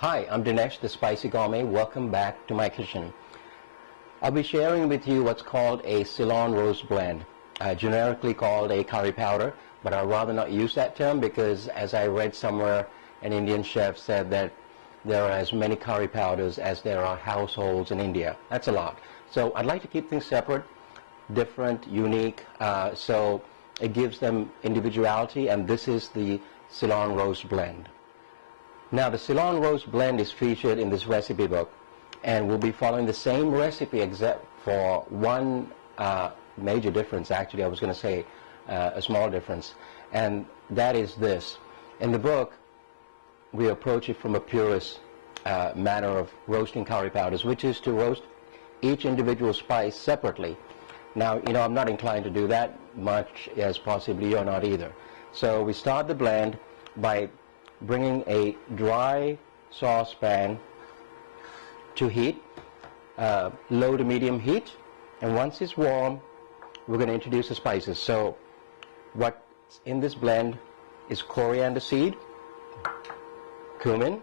Hi, I'm Dinesh, the Spicy Gourmet. Welcome back to my kitchen. I'll be sharing with you what's called a Ceylon roast blend, generically called a curry powder, but I'd rather not use that term because, as I read somewhere, an Indian chef said that there are as many curry powders as there are households in India. That's a lot. So I'd like to keep things separate, different, unique, so it gives them individuality, and this is the Ceylon roast blend. Now, the Ceylon roast blend is featured in this recipe book, and we'll be following the same recipe except for one major difference. Actually, I was going to say a small difference, and that is this. In the book, we approach it from a purist manner of roasting curry powders, which is to roast each individual spice separately. Now, I'm not inclined to do that much, as possibly you're not either. So we start the blend by bringing a dry saucepan to heat, low to medium heat, and once it's warm, we're going to introduce the spices. So what's in this blend is coriander seed, cumin,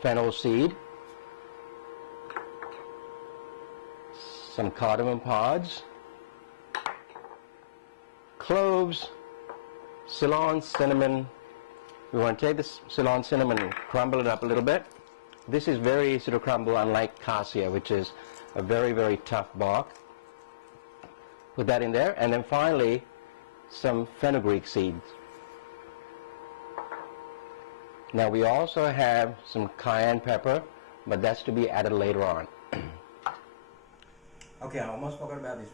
fennel seed, some cardamom pods, cloves, Ceylon cinnamon. We want to take this Ceylon cinnamon and crumble it up a little bit. This is very easy to crumble, unlike cassia, which is a very, very tough bark. Put that in there, and then finally some fenugreek seeds. Now we also have some cayenne pepper, but that's to be added later on. Okay, I almost forgot about this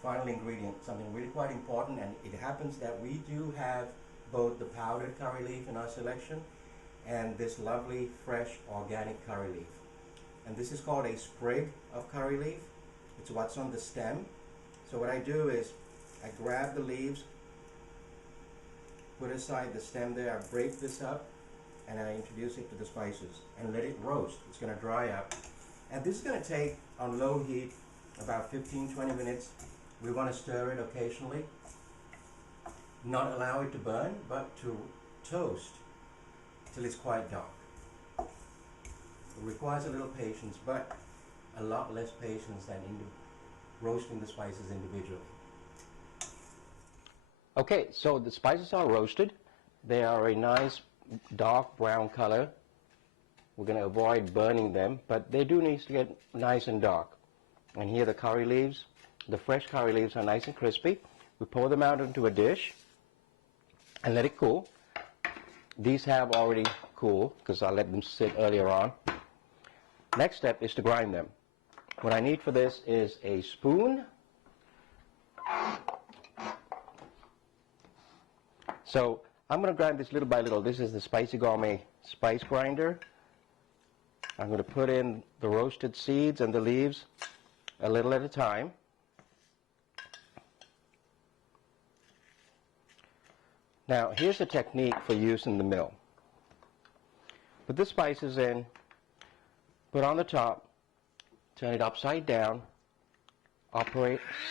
final ingredient, something really quite important, and it happens that we do have both the powdered curry leaf in our selection and this lovely fresh organic curry leaf. And this is called a sprig of curry leaf. It's what's on the stem. So what I do is I grab the leaves, put aside the stem there, I break this up, and I introduce it to the spices and let it roast. It's going to dry up. And this is going to take, on low heat, about 15-20 minutes. We want to stir it occasionally, not allow it to burn, but to toast till it's quite dark. It requires a little patience, but a lot less patience than roasting the spices individually. Okay, so the spices are roasted. They are a nice dark brown color. We're going to avoid burning them, but they do need to get nice and dark. And here the curry leaves, the fresh curry leaves are nice and crispy. We pour them out into a dish and let it cool. These have already cooled because I let them sit earlier on. Next step is to grind them. What I need for this is a spoon. So I'm going to grind this little by little. This is the Spicy Gourmet spice grinder. I'm going to put in the roasted seeds and the leaves a little at a time. Now, here's a technique for use in the mill. Put the spices in, put on the top, turn it upside down,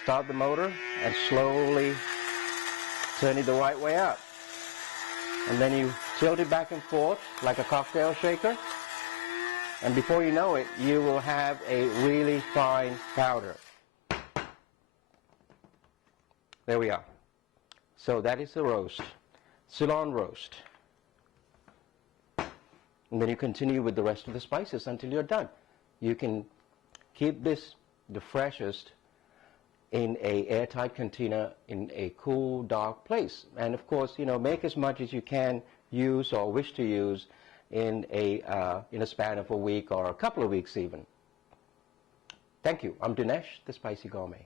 start the motor, and slowly turn it the right way up. And then you tilt it back and forth like a cocktail shaker, and before you know it, you will have a really fine powder. There we are. So that is the roast. Ceylon roast. And then you continue with the rest of the spices until you're done. You can keep this the freshest in a airtight container in a cool, dark place. And of course, make as much as you can use or wish to use in a span of a week or a couple of weeks even. Thank you. I'm Dinesh, the Spicy Gourmet.